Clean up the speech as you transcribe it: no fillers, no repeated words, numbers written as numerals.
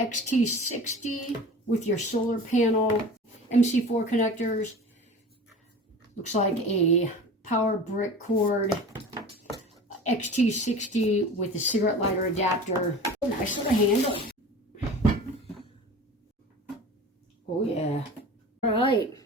XT60 with your solar panel, MC4 connectors. Looks like a power brick cord. XT60 with the cigarette lighter adapter. Oh, nice little handle. Oh yeah. All right.